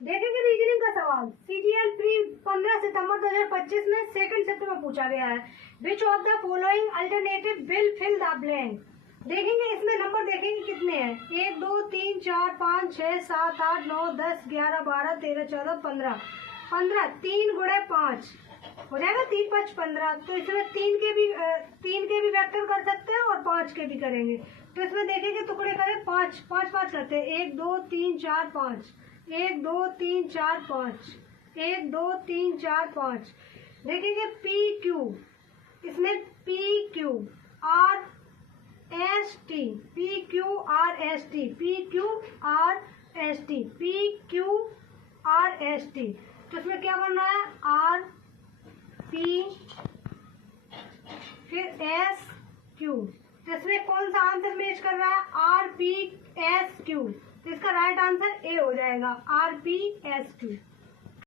देखेंगे रीजनिंग का सवाल। सीजीएल प्री 15 सितंबर 2025 में सेकंड शिफ्ट में पूछा गया है। Which of the following alternative will fill the blank. देखेंगे इसमें नंबर देखेंगे कितने हैं। 1 2 3 4 5 6 7 8 9 10 11 12 13 14 15 15 3 गुणे 5 हो जाएगा 3 5 15। तो इसमें 3 के भी वेक्टर कर सकते हैं और 5 के भी करेंगे। तो इसमें देखेंगे टुकड़े करें 5 5 5 करते हैं। 1 2 3 4 5 1 2 3 4 5 1 2 3 4 5। देखेंगे पी क्यू, इसमें P Q R S T, P Q R S T, P Q R S T, P Q R S T. तो इसमें क्या बनना है आर पी फिर एस क्यू। तो इसमें कौन सा आंसर मैच कर रहा है आर पी एस क्यू। तो इसका राइट आंसर ए हो जाएगा आर पी एस क्यू।